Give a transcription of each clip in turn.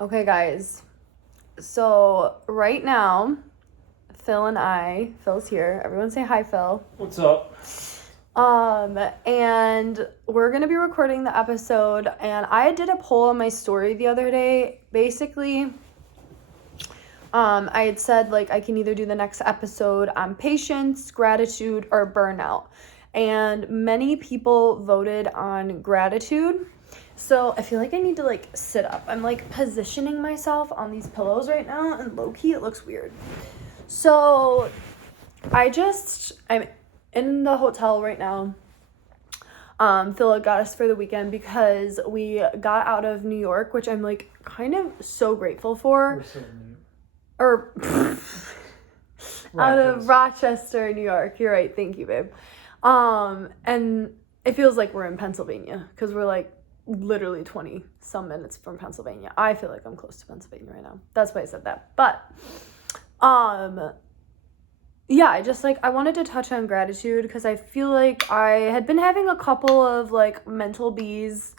Okay, guys. So right now, Phil's here. Everyone say hi, Phil. What's up? And we're gonna be recording the episode, and I did a poll on my story the other day. Basically, I had said, like, I can either do the next episode on patience, gratitude, or burnout. And many people voted on gratitude. So I feel like I need to, like, sit up. I'm, like, positioning myself on these pillows right now, and low-key, it looks weird. So I'm in the hotel right now. Phil got us for the weekend because we got out of New York, which I'm, like, kind of so grateful for. We're still new. Or out of Rochester, New York. You're right. Thank you, babe. And it feels like we're in Pennsylvania because we're like literally 20 some minutes from Pennsylvania. I feel like I'm close to Pennsylvania right now. That's why I said that. But yeah, I wanted to touch on gratitude because I feel like I had been having a couple of like mental bees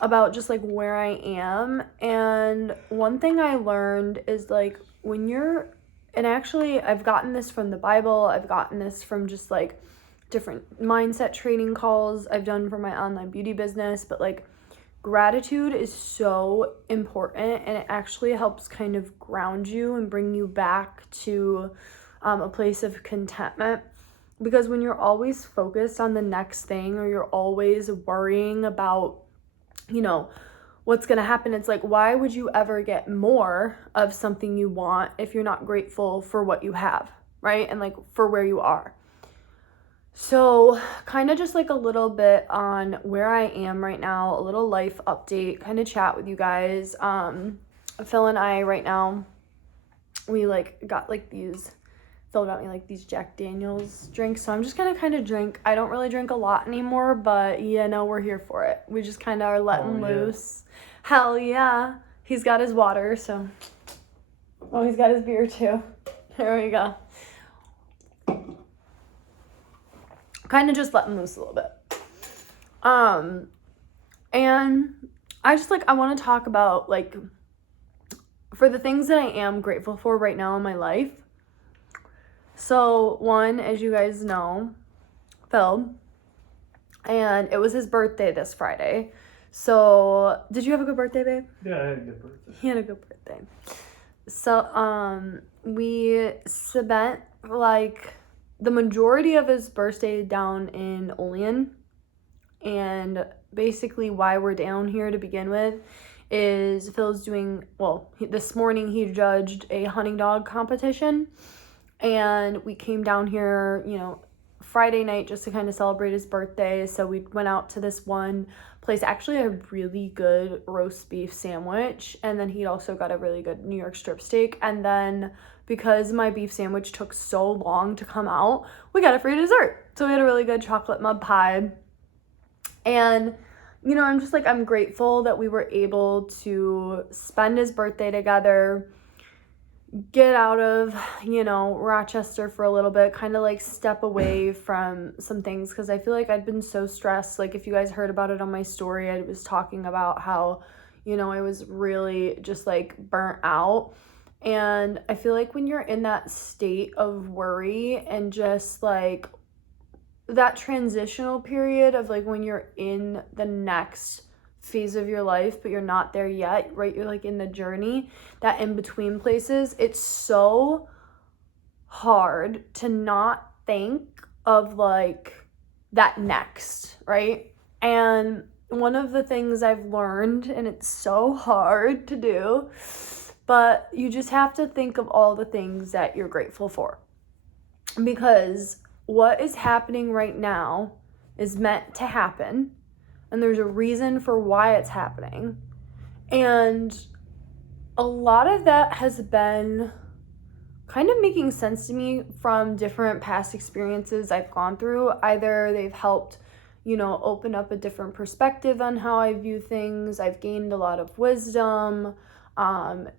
about just like where I am. And one thing I learned is like and actually I've gotten this from the Bible, I've gotten this from just like different mindset training calls I've done for my online beauty business, but like gratitude is so important, and it actually helps kind of ground you and bring you back to a place of contentment. Because when you're always focused on the next thing, or you're always worrying about what's going to happen, it's like, why would you ever get more of something you want if you're not grateful for what you have, right? And like for where you are. So kind of just like a little bit on where I am right now, a little life update, kind of chat with you guys. Phil and I right now, we like got like Phil got me like these Jack Daniels drinks, so I'm just gonna kind of drink. I don't really drink a lot anymore, but we're here for it. We just kind of are letting loose. Hell yeah. He's got his water, so. Oh, he's got his beer too. There we go. Kind of just letting loose a little bit. And I want to talk about like for the things that I am grateful for right now in my life. So one, as you guys know, Phil, and it was his birthday this Friday. So did you have a good birthday, babe? Yeah, I had a good birthday. He had a good birthday. So we spent like the majority of his birthday down in Olean. And basically why we're down here to begin with is Phil's doing, this morning he judged a hunting dog competition, and we came down here, Friday night just to kind of celebrate his birthday. So we went out to this one place, actually a really good roast beef sandwich, and then he also got a really good New York strip steak. And then because my beef sandwich took so long to come out, we got a free dessert. So we had a really good chocolate mud pie. And I'm grateful that we were able to spend his birthday together, get out of, Rochester for a little bit, kind of like step away from some things, because I feel like I'd been so stressed. Like if you guys heard about it on my story, I was talking about how, I was really just like burnt out. And I feel like when you're in that state of worry and just like that transitional period of like when you're in the next phase of your life but you're not there yet, right? You're like in the journey, that in between places, it's so hard to not think of like that next, right? And one of the things I've learned, and it's so hard to do, but you just have to think of all the things that you're grateful for, because what is happening right now is meant to happen, and there's a reason for why it's happening. And a lot of that has been kind of making sense to me from different past experiences I've gone through. Either they've helped, open up a different perspective on how I view things. I've gained a lot of wisdom.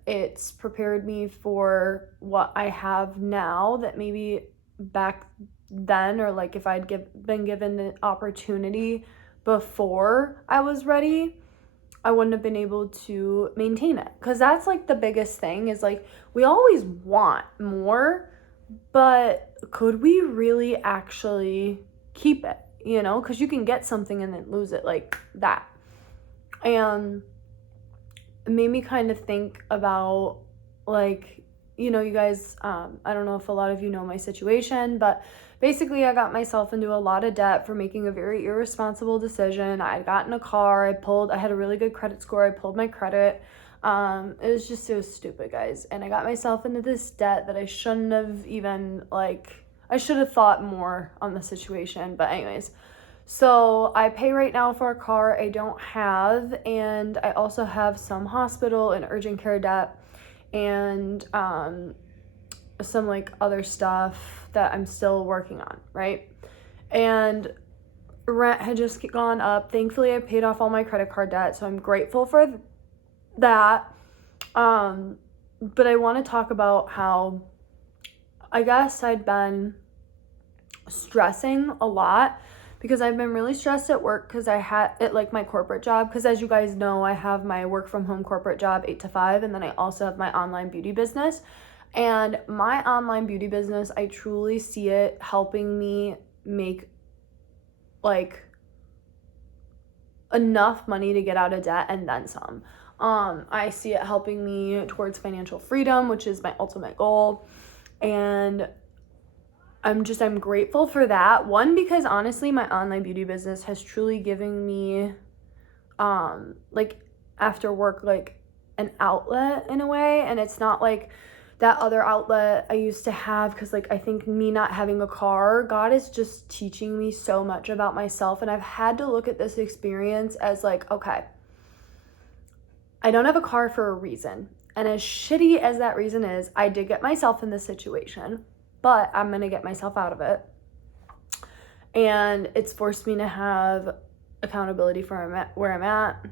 It's prepared me for what I have now that maybe back then, or like if I'd been given the opportunity before I was ready, I wouldn't have been able to maintain it. Because that's like the biggest thing is like we always want more, but could we really actually keep it? You know, because you can get something and then lose it like that. And it made me kind of think about like, you know, you guys, I don't know if a lot of you know my situation, but basically I got myself into a lot of debt for making a very irresponsible decision. I had gotten a car, I had a really good credit score, I pulled my credit. It was just so stupid, guys. And I got myself into this debt that I shouldn't have even, like, I should have thought more on the situation. But anyways, so I pay right now for a car I don't have, and I also have some hospital and urgent care debt, and some like other stuff that I'm still working on, right? And rent had just gone up. Thankfully, I paid off all my credit card debt, so I'm grateful for that. But I want to talk about how I guess I'd been stressing a lot because I've been really stressed at work because I had it like my corporate job, because as you guys know, I have my work from home corporate job 8 to 5, and then I also have my online beauty business. And my online beauty business, I truly see it helping me make like enough money to get out of debt and then some. I see it helping me towards financial freedom, which is my ultimate goal. And I'm grateful for that. One, because honestly, my online beauty business has truly given me, like after work, like an outlet in a way. And it's not like that other outlet I used to have, because like I think me not having a car, God is just teaching me so much about myself. And I've had to look at this experience as like, okay, I don't have a car for a reason. And as shitty as that reason is, I did get myself in this situation, but I'm going to get myself out of it. And it's forced me to have accountability for where I'm at.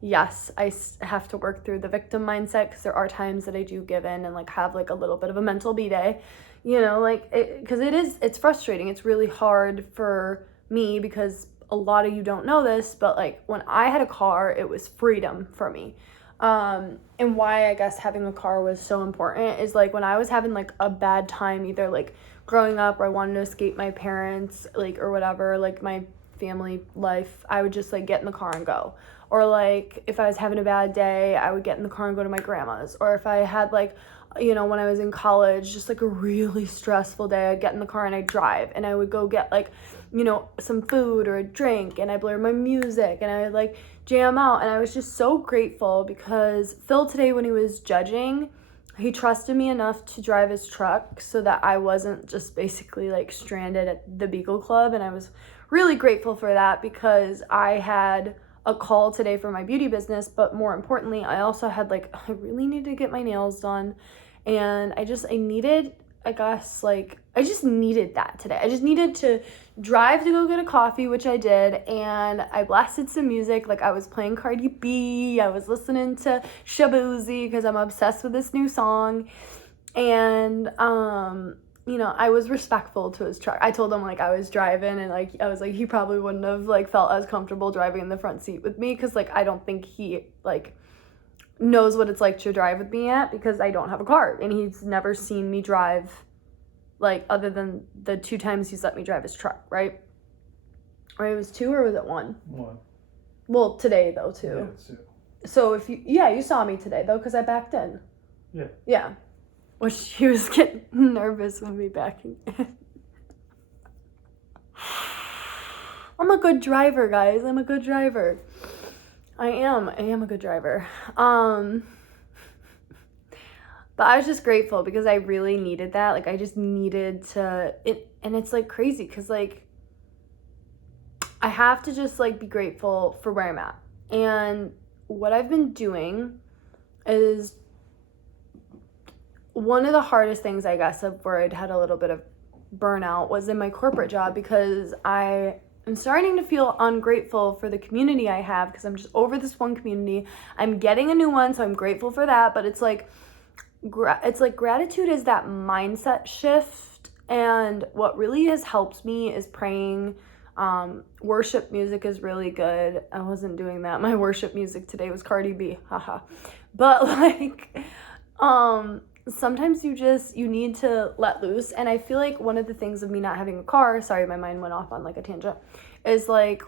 Yes, I have to work through the victim mindset, because there are times that I do give in and like have like a little bit of a mental B-day, you know, like because it's frustrating. It's really hard for me because a lot of you don't know this, but like when I had a car, it was freedom for me. And why I guess having a car was so important is like when I was having like a bad time, either like growing up or I wanted to escape my parents, like, or whatever, like my family life, I would just like get in the car and go. Or like if I was having a bad day, I would get in the car and go to my grandma's. Or if I had like, you know, when I was in college, just like a really stressful day, I'd get in the car and I'd drive, and I would go get like, you know, some food or a drink, and I'd blare my music and I would like jam out. And I was just so grateful because Phil today, when he was judging, he trusted me enough to drive his truck so that I wasn't just basically like stranded at the Beagle Club. And I was really grateful for that, because I had a call today for my beauty business, but more importantly, I also had like, I really needed to get my nails done. And I needed, I guess, like, I just needed that today. I just needed to drive to go get a coffee, which I did, and I blasted some music. Like, I was playing Cardi B, I was listening to Shabuzi, because I'm obsessed with this new song, and, you know, I was respectful to his truck. I told him, like, I was driving, and, like, I was like, he probably wouldn't have, like, felt as comfortable driving in the front seat with me, because, like, I don't think he, like, knows what it's like to drive with me yet, because I don't have a car, and he's never seen me drive, like, other than the 2 times he's let me drive his truck, right? Or it was 2, or was it 1? 1. Well, today though, 2. Yeah, it's 2. So if you saw me today though, because I backed in. Yeah, which he was getting nervous with me backing in. I'm a good driver, guys. I'm a good driver. I am a good driver. But I was just grateful because I really needed that. Like, I just needed to, and it's like crazy because like I have to just like be grateful for where I'm at. And what I've been doing is one of the hardest things, I guess, of where I'd had a little bit of burnout was in my corporate job, because I'm starting to feel ungrateful for the community I have, because I'm just over this one community. I'm getting a new one, so I'm grateful for that. But it's like gratitude is that mindset shift. And what really has helped me is praying Worship music is really good. I wasn't doing that. My worship music today was Cardi B. Haha. But like, sometimes you need to let loose. And I feel like one of the things of me not having a car, sorry, my mind went off on like a tangent, is like,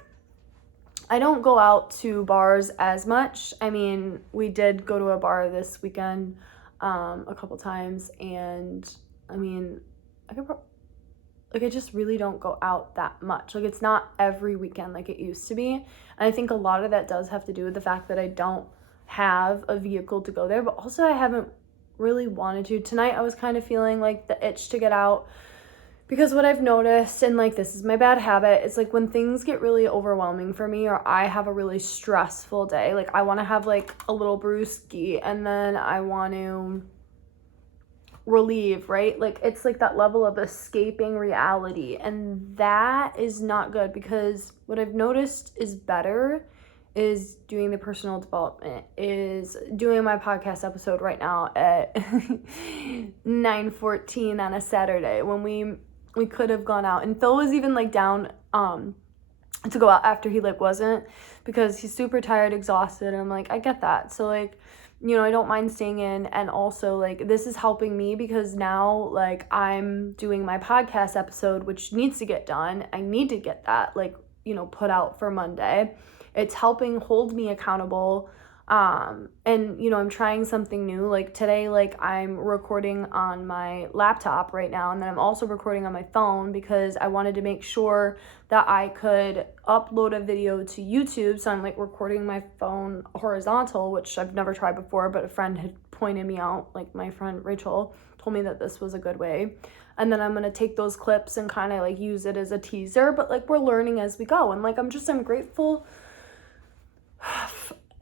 I don't go out to bars as much. I mean, we did go to a bar this weekend a couple times, and I mean, I just really don't go out that much. Like, it's not every weekend like it used to be. And I think a lot of that does have to do with the fact that I don't have a vehicle to go there, but also I haven't really wanted to. Tonight I was kind of feeling like the itch to get out, because what I've noticed, and like this is my bad habit, it's like when things get really overwhelming for me, or I have a really stressful day, like I want to have like a little brewski, and then I want to relieve, right? Like it's like that level of escaping reality, and that is not good, because what I've noticed is better is doing the personal development, is doing my podcast episode right now at 9:14 on a Saturday, when we could have gone out, and Phil was even like down to go out after he like wasn't, because he's super tired, exhausted, and I'm like, I get that. So like, you know, I don't mind staying in. And also like, this is helping me because now like I'm doing my podcast episode, which needs to get done. I need to get that like, you know, put out for Monday. It's helping hold me accountable. And you know, I'm trying something new. Like today, like I'm recording on my laptop right now, and then I'm also recording on my phone, because I wanted to make sure that I could upload a video to YouTube. So I'm like recording my phone horizontal, which I've never tried before, but a friend had pointed me out, like my friend Rachel told me that this was a good way. And then I'm going to take those clips and kind of like use it as a teaser, but like we're learning as we go. And like, I'm grateful.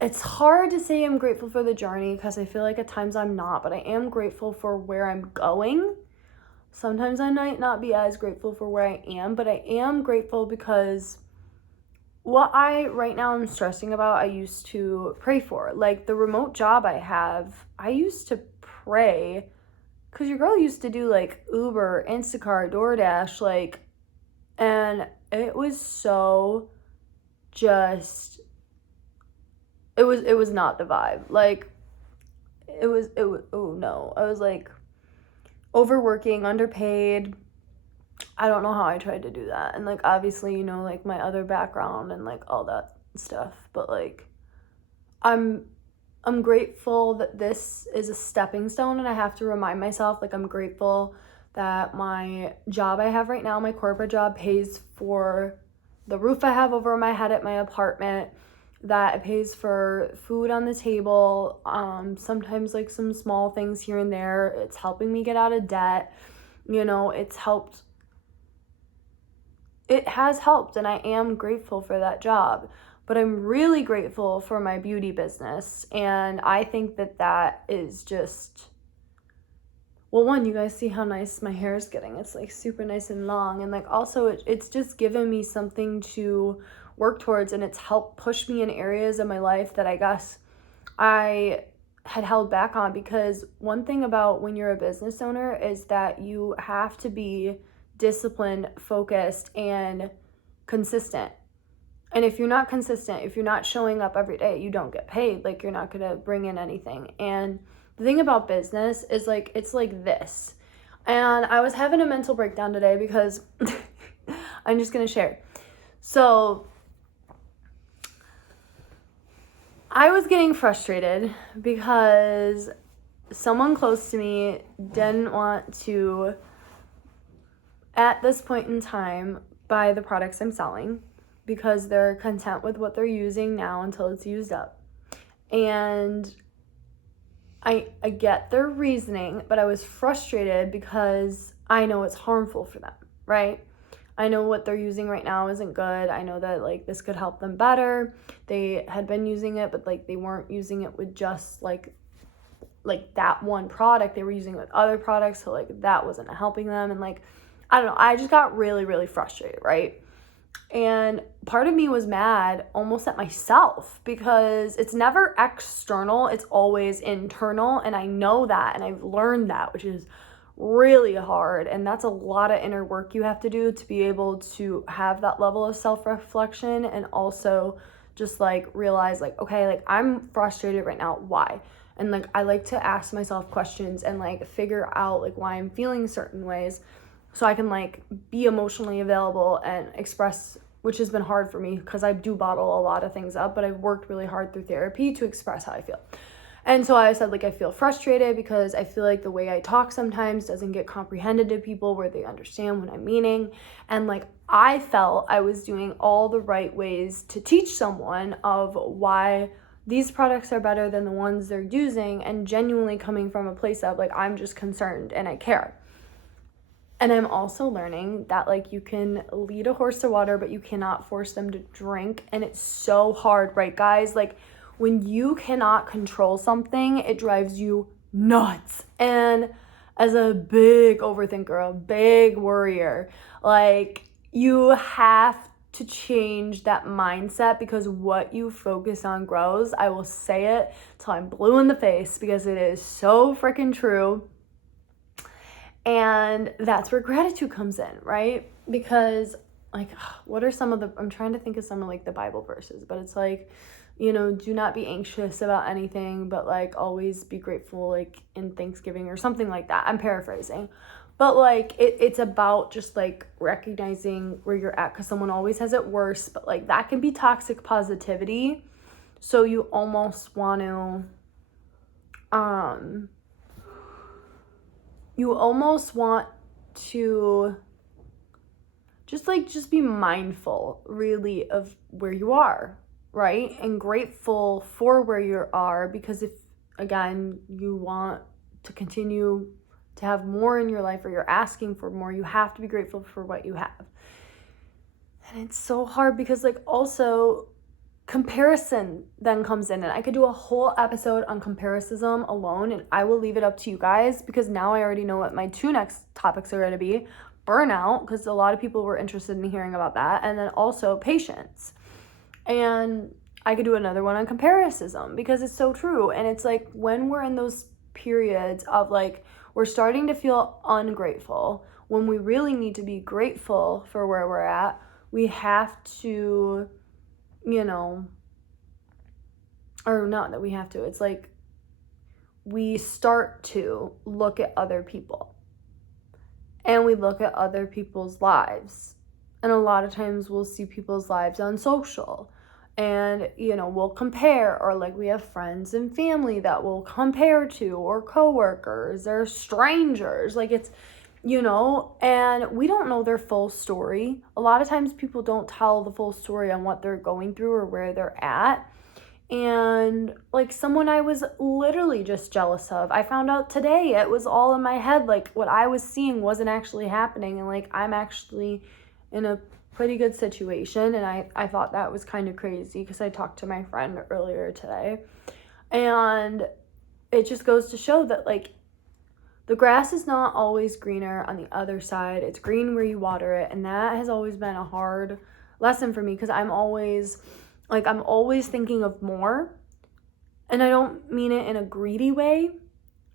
It's hard to say I'm grateful for the journey, because I feel like at times I'm not, but I am grateful for where I'm going. Sometimes I might not be as grateful for where I am, but I am grateful because what I right now am stressing about, I used to pray for. Like the remote job I have, I used to pray, because your girl used to do like Uber, Instacart, DoorDash, like, and it was so just, it was not the vibe. Like it was oh no, I was like overworking, underpaid. I don't know how I tried to do that. And like obviously, you know, like my other background and like all that stuff, but like I'm grateful that this is a stepping stone, and I have to remind myself, like I'm grateful that my job I have right now, my corporate job, pays for the roof I have over my head at my apartment, that it pays for food on the table, sometimes like some small things here and there. It's helping me get out of debt. You know, it has helped, and I am grateful for that job. But I'm really grateful for my beauty business, and I think that is just, well, one, you guys see how nice my hair is getting. It's like super nice and long, and like also it's just given me something to work towards, and it's helped push me in areas of my life that I guess I had held back on. Because one thing about when you're a business owner is that you have to be disciplined, focused, and consistent. And if you're not consistent, if you're not showing up every day, you don't get paid. Like you're not gonna bring in anything. And the thing about business is like, it's like this. And I was having a mental breakdown today because I'm just gonna share. So I was getting frustrated because someone close to me didn't want to, at this point in time, buy the products I'm selling, because they're content with what they're using now until it's used up. And I get their reasoning, but I was frustrated because I know it's harmful for them, right? I know what they're using right now isn't good. I know that like this could help them better. They had been using it, but like they weren't using it with just like that one product. They were using it with other products, so like that wasn't helping them. And like, I don't know, I just got really, really frustrated, right? And part of me was mad almost at myself, because it's never external, it's always internal. And I know that, and I've learned that, which is really hard, and that's a lot of inner work you have to do to be able to have that level of self-reflection, and also just like realize like, okay, like I'm frustrated right now, why? And like I like to ask myself questions and like figure out like why I'm feeling certain ways so I can like be emotionally available and express, which has been hard for me because I do bottle a lot of things up, but I've worked really hard through therapy to express how I feel. And so I said, like, I feel frustrated because I feel like the way I talk sometimes doesn't get comprehended to people where they understand what I'm meaning. And like, I felt I was doing all the right ways to teach someone of why these products are better than the ones they're using, and genuinely coming from a place of like, I'm just concerned and I care. And I'm also learning that like you can lead a horse to water, but you cannot force them to drink. And it's so hard, right, guys? Like, when you cannot control something, it drives you nuts. And as a big overthinker, a big worrier, like, you have to change that mindset, because what you focus on grows. I will say it till I'm blue in the face because it is so freaking true. And that's where gratitude comes in, right? Because like, what are some of the, I'm trying to think of some of like the Bible verses, but it's like, you know, do not be anxious about anything, but like always be grateful, like in Thanksgiving or something like that. I'm paraphrasing. But like it's about just like recognizing where you're at, because someone always has it worse, but like that can be toxic positivity. So you almost want to just be mindful really of where you are, right? And grateful for where you are, because if again you want to continue to have more in your life, or you're asking for more, you have to be grateful for what you have. And it's so hard because like also comparison then comes in, and I could do a whole episode on comparison alone, and I will leave it up to you guys, because now I already know what my 2 next topics are going to be: burnout, because a lot of people were interested in hearing about that, and then also patience. And I could do another one on comparison, because it's so true. And it's like when we're in those periods of like we're starting to feel ungrateful, when we really need to be grateful for where we're at, we have to, you know, or not that we have to, it's like we start to look at other people, and we look at other people's lives. And a lot of times we'll see people's lives on social, and, you know, we'll compare, or like we have friends and family that we'll compare to, or coworkers or strangers. Like it's, you know, and we don't know their full story. A lot of times people don't tell the full story on what they're going through or where they're at. And like someone I was literally just jealous of, I found out today it was all in my head. Like what I was seeing wasn't actually happening, and like I'm actually in a pretty good situation. And I thought that was kind of crazy, because I talked to my friend earlier today, and it just goes to show that like the grass is not always greener on the other side. It's green where you water it. And that has always been a hard lesson for me, because I'm always thinking of more. And I don't mean it in a greedy way.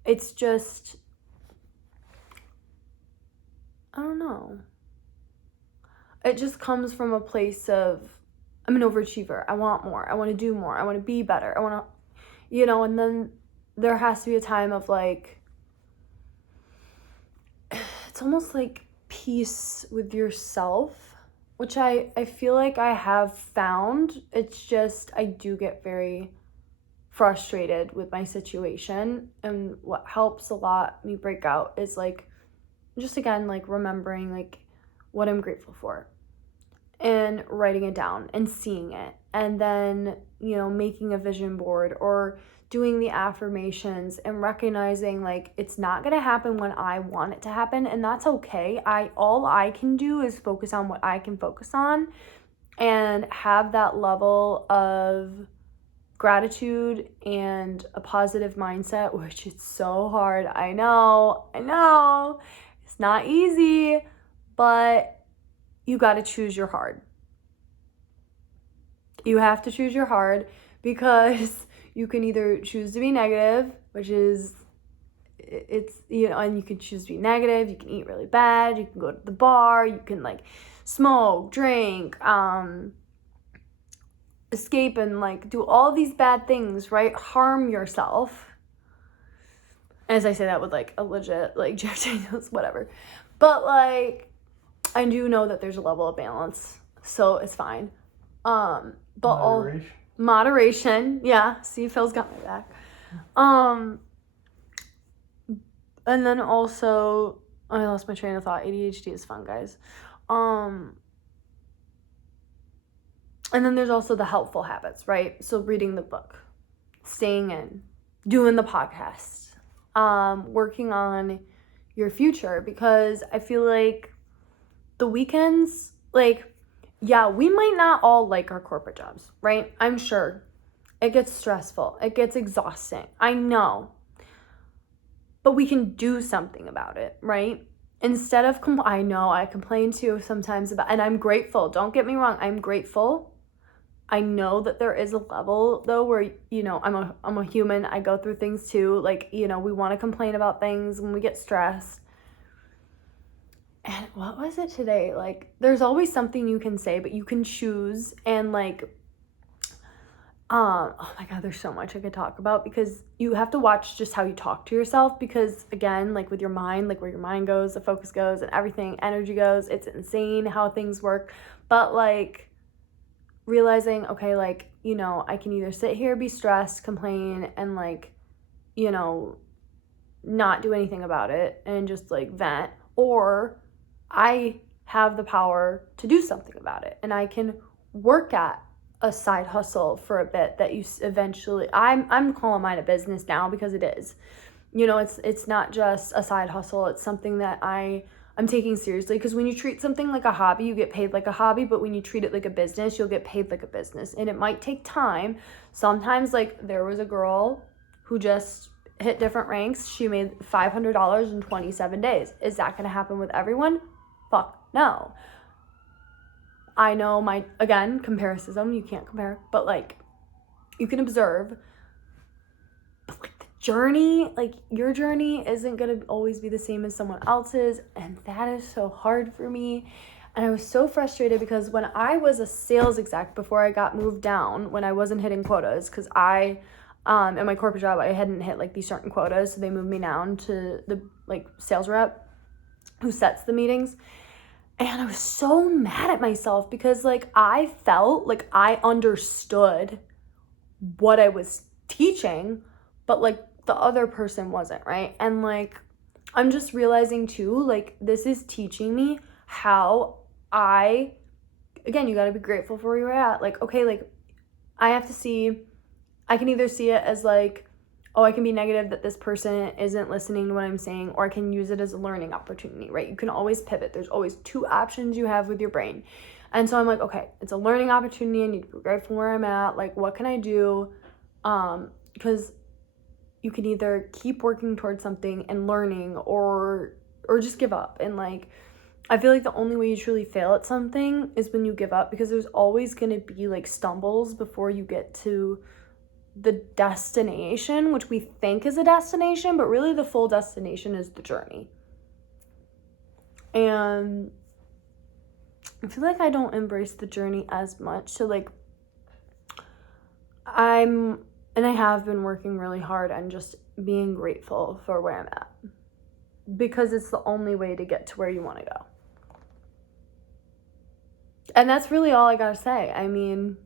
It's just, I don't know. It just comes from a place of, I'm an overachiever. I want more. I want to do more. I want to be better. I want to, you know, and then there has to be a time of like, it's almost like peace with yourself, which I feel like I have found. It's just I do get very frustrated with my situation, and what helps a lot me break out is like just again like remembering like what I'm grateful for, and writing it down and seeing it, and then, you know, making a vision board or doing the affirmations, and recognizing like it's not going to happen when I want it to happen, and that's okay. All I can do is focus on what I can focus on, and have that level of gratitude and a positive mindset, which is so hard. I know. It's not easy, but you got to choose your hard. You have to choose your hard, because you can either choose to be negative, which is it's, you know, and you can choose to be negative, you can eat really bad, you can go to the bar, you can like smoke, drink, escape and like do all these bad things, right? Harm yourself. As I say that with like a legit like Jack Daniels, whatever. But like I do know that there's a level of balance, so it's fine. But Moderation. Moderation, yeah. See, Phil's got my back. And then also, I lost my train of thought. ADHD is fun, guys. And then there's also the helpful habits, right? So reading the book, staying in, doing the podcast, working on your future, because I feel like the weekends, like, yeah, we might not all like our corporate jobs, right? I'm sure. It gets stressful. It gets exhausting. I know. But we can do something about it, right? Instead of, I know I complain too sometimes about, and I'm grateful. Don't get me wrong. I'm grateful. I know that there is a level though where, you know, I'm a human. I go through things too. Like, you know, we want to complain about things when we get stressed. And what was it today? Like, there's always something you can say, but you can choose. And like, oh my God, there's so much I could talk about, because you have to watch just how you talk to yourself, because again, like with your mind, like where your mind goes, the focus goes, and everything, energy goes, it's insane how things work. But like realizing, okay, like, you know, I can either sit here, be stressed, complain, and like, you know, not do anything about it and just like vent, or I have the power to do something about it, and I can work at a side hustle for a bit that you eventually, I'm calling mine a business now, because it is, you know, it's not just a side hustle, it's something that I'm taking seriously, because when you treat something like a hobby, you get paid like a hobby, but when you treat it like a business, you'll get paid like a business, and it might take time. Sometimes, like, there was a girl who just hit different ranks. She made $500 in 27 days. Is that going to happen with everyone? Fuck no. I know again, comparison, you can't compare, but like, you can observe. But like the journey, like your journey isn't going to always be the same as someone else's. And that is so hard for me. And I was so frustrated, because when I was a sales exec, before I got moved down, when I wasn't hitting quotas, because in my corporate job, I hadn't hit like these certain quotas. So they moved me down to the like sales rep who sets the meetings. And I was so mad at myself, because like I felt like I understood what I was teaching, but like the other person wasn't, right? And like I'm just realizing too, like this is teaching me how again, you got to be grateful for where you're at. Like, okay, like I can either see it as like, oh, I can be negative that this person isn't listening to what I'm saying, or I can use it as a learning opportunity, right? You can always pivot. There's always two options you have with your brain. And so I'm like, okay, it's a learning opportunity. I need to be grateful where I'm at. Like, what can I do? Because you can either keep working towards something and learning, or just give up. And like, I feel like the only way you truly fail at something is when you give up, because there's always going to be like stumbles before you get to the destination, which we think is a destination, but really the full destination is the journey. And I feel like I don't embrace the journey as much. So like I have been working really hard on just being grateful for where I'm at, because it's the only way to get to where you want to go. And that's really all I gotta say. I mean,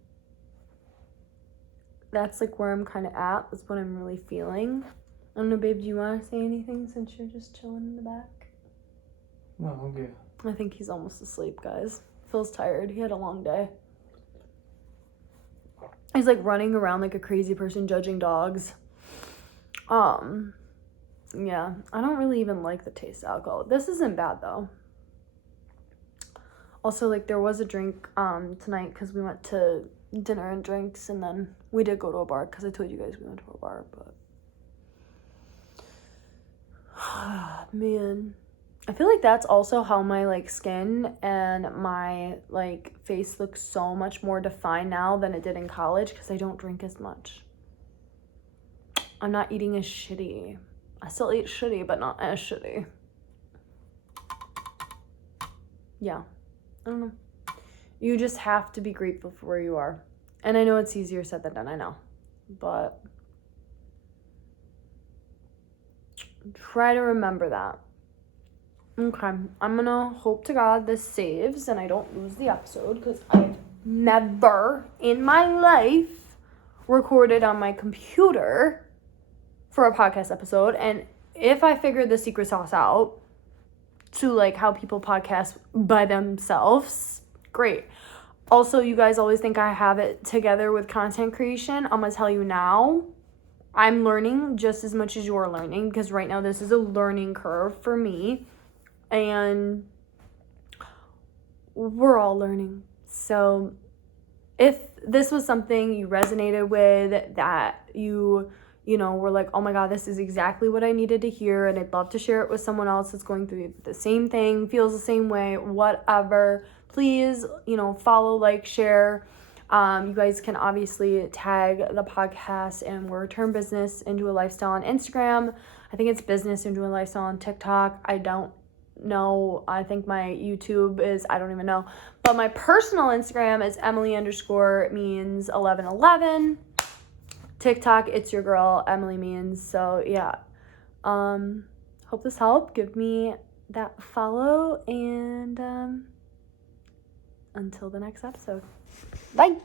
that's like where I'm kind of at. That's what I'm really feeling. I don't know, babe, do you want to say anything since you're just chilling in the back? No, I'm good. I think he's almost asleep, guys. Feels tired. He had a long day. He's like running around like a crazy person judging dogs. Yeah, I don't really even like the taste of alcohol. This isn't bad though. Also, like, there was a drink tonight, because we went to dinner and drinks, and then we did go to a bar, because I told you guys we went to a bar, but man, I feel like that's also how my like skin and my like face looks so much more defined now than it did in college, because I don't drink as much. I'm not eating as shitty. I still ate shitty, but not as shitty. Yeah, I don't know. You just have to be grateful for where you are. And I know it's easier said than done, I know. But try to remember that. Okay, I'm gonna hope to God this saves and I don't lose the episode, because I've never in my life recorded on my computer for a podcast episode. And if I figure the secret sauce out to like how people podcast by themselves, great. Also, you guys always think I have it together with content creation. I'm gonna tell you now, I'm learning just as much as you're learning, because right now this is a learning curve for me and we're all learning. So if this was something you resonated with, that you know, were like, oh my God, this is exactly what I needed to hear, and I'd love to share it with someone else that's going through the same thing, feels the same way, whatever, please, you know, follow, like, share. You guys can obviously tag the podcast and we're Turn Business into a Lifestyle on Instagram. I think it's Business into a Lifestyle on TikTok. I don't know. I think my YouTube is, I don't even know. But my personal Instagram is Emily_means1111. TikTok, it's your girl, Emily Means. So yeah. Hope this helped. Give me that follow, and until the next episode. Bye.